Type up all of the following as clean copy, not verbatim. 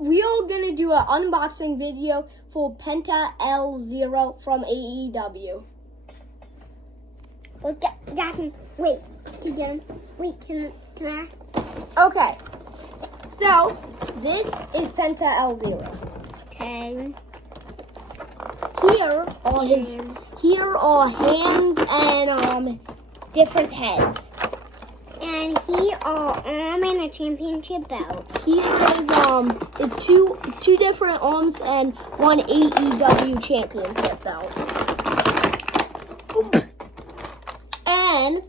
we are gonna do an unboxing video for Penta El Zero from AEW. Jackson, wait. Can I? Okay. So this is Penta El Zero. Okay. Here are hands and different heads. And here are arm and a championship belt. Here is two different arms and one AEW championship belt. And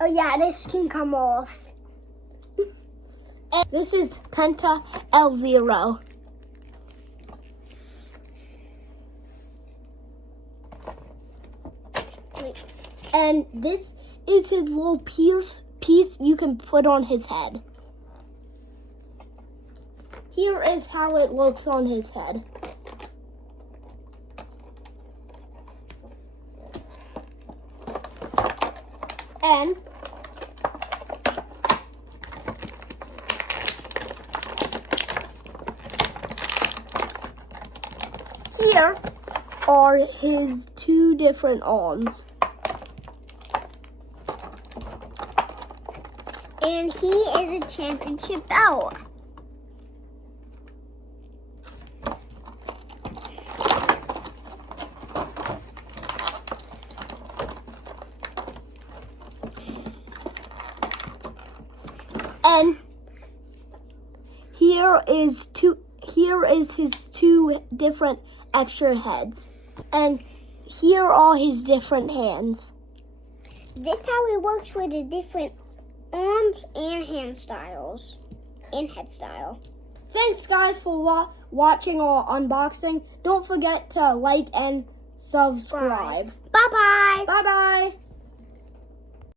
oh yeah, this can come off. And this is Penta El Zero. And this is his little piece you can put on his head. Here is how it looks on his head. And here are his two different arms. And he is a championship belt. And here is his two different extra heads. And here are his different hands. This how it works with his different arms and hand styles and head style. Thanks guys for watching our unboxing. Don't forget to like and subscribe. Bye bye. Bye bye.